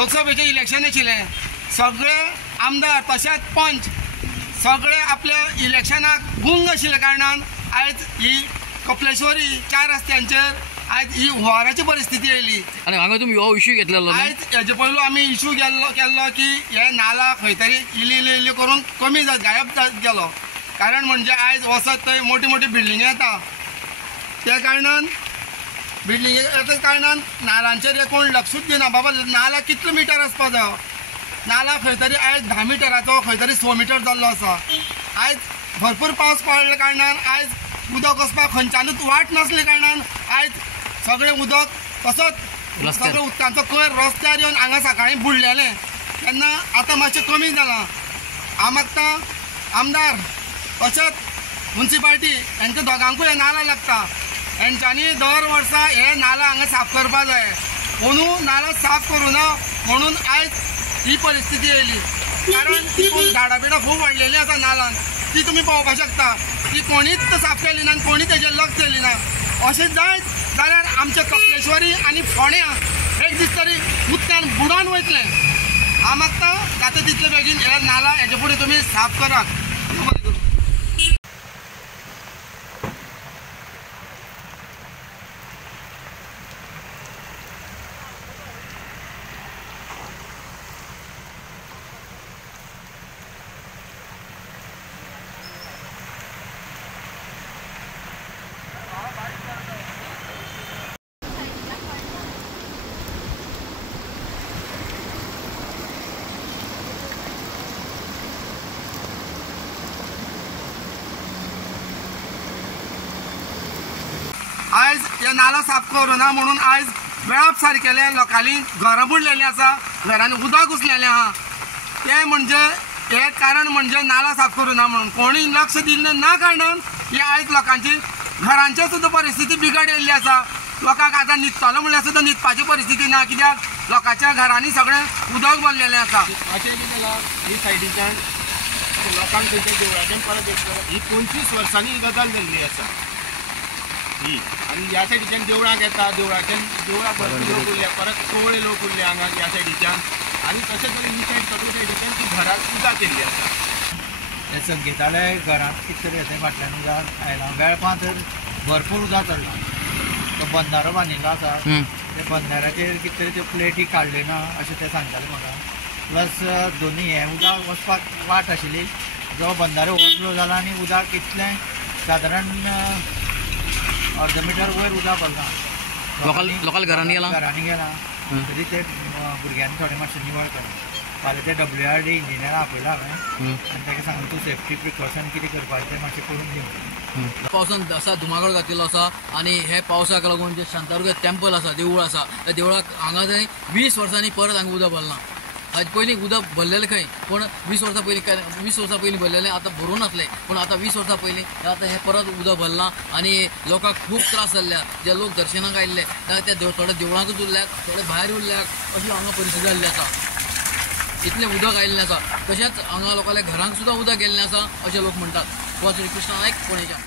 लोकसभेचे इलेक्शन आशिल्लें, सगळे आमदार तशेंच पंच सगळे आपल्या इलेक्शनाक गुंग आशिल्ल्या कारणान आयज ही कपलेश्वरी 4 रस्त्यांचेर आयज ही हुंवाराची परिस्थिती येयली। आनी हांगा तुमी हो इश्यू घेतलेलो आयज हेजे पयलू आमी इश्यू केल्लो की हे नाला खंय तरी इल्ली करून कमी गायब गेलो। कारण म्हणजे आयज वसत थंय मोठी मोठी बिल्डिंगी येता, त्या कारणान बिल्डिंगी येता कारणान नालांचेर कोण लक्षूच दिना। बाबा नाला कितलो मिटर आसपा जायो, नाला खंय तरी आयज 10 मिटराचो खंय तरी 100 मिटर जाल्लो आसा। आयज भरपूर पावस पडल्या कारणान आयज उदक वचपाक खंयच्यानूच वाट नासल्या कारणान आयज सगळें उदक तसोच सगळें उदकाचो कोयर रस्त्यार येवन हांगा सकाळीं बुडलेलें, तेन्ना आतां मातशें कमी जालां। हांव मागता आमदार तशेंच म्युन्सिपाल्टी हेंच्या दोगांकूय हे नाला लागता, हेंच्यांनी दर वर्सा हे नाला हांगा साफ करपा जाय। कोणूय नाला साफ करूना म्हणून आयज ही परिस्थिती येयली। कारण झाडां बिडां खूब वाडलेलीं आसा नालांत, ती तुमी पळोवपाक शकता, ती कोणीच साफ केली ना, कोणी तेजेर लक्ष दिली ना। अशें जायत जाल्यार आमचे कपलेश्वरी आनी फोंड्या एक दीस तरी उदकान बुडोवन वयतलें। हांव मागता जाता तितले बेगीन हे नाला हेजे फुडें तुमी साफ करात। आयज हे नाला साफ करूना म्हणून आयज वेळाप सारकेले लोकांनी घरां बुडलेलीं आसा, घरांनी उदक घुसलेलें आहा। ते म्हणजे हे कारण म्हणजे नाला साफ करूना म्हणून कोणीय लक्ष दिल्लें ना कारणान ही आयज लोकांची घरांची सुद्दां परिस्थिती बिगडलेली आसा। लोकांक आतां न्हिदतलो म्हणल्यार सुद्दां न्हिदपाची परिस्थिती ना, कित्याक लोकांच्या घरांनी सगळें उदक भरलेलें आसा। अशें कितें जालां ही सायडीच्यान लोकांक थंयच्या देवळाच्यान परत ही 25 वर्सांनी ही गजाल जाल्ली आसा ही। आनी ह्या सायडीच्यान देवळाक येता, देवळा भरपूर लोक उरले, परत कवळे लोक उरले हांगा ह्या सायडीच्यान, आनी तशेंच करून ही सायड सगळे सायडीच्यान ती घरांत उदक येयल्ली आसा। हे संगीतालय घरांत कितें तरी येता फाटल्यान उदक आयलां, वेळपा तर भरपूर उदक जाल्लो। तो बंदारो बांदिल्लो आसा, त्या बंदाराचेर कितें तरी त्यो प्लेटी काडल्यो ना अशें ते सांगताले म्हाका। प्लस दोनी हे उदक वचपाक वाट आशिल्ली, जो बंदारो ओवरफ्लो जाला आनी उदक इतलें सादारण अर्द मिटर वयर उदक भरलां। लोकल घरांनी गेला तरी ते भुरग्यांनी थोडे मातशें निवळ केलें। फाल्यां ते WRD इंजिनियर आपयला हांवें आनी ताका सांगून तूं सेफ्टी प्रिकॉशन कितें करपाचें तें मातशें करून दी। पावसान असा धुमाकूळ घातिल्लो आसा आनी हे पावसाक लागून जे शांतादुर्गा टेम्पल आसा, देवूळ आसा, त्या देवळाक हांगा थंय 20 वर्सांनी परत हांगा उदक भरलां। आज पयलीं उदक भरलेलें खंय, पूण 20 वर्सां पयलीं भरलेलें आतां भरूं नासलें, पूण आतां 20 वर्सां पयलीं आतां हें परत उदक भरलां आनी लोकांक खूब त्रास जाल्ल्या। जे लोक दर्शनाक आयिल्ले थोडे देवळांतूच उरल्यात, थोडे भायर उरल्यात, अशी हांगा परिस्थिती जाल्ली आसा। इतलें उदक आयिल्लें आसा, तशेंच हांगा लोकांच्या घरांक सुद्दां उदक गेल्लें आसा अशें लोक म्हणटात। श्री कृष्ण नायक, फोंडेच्यान।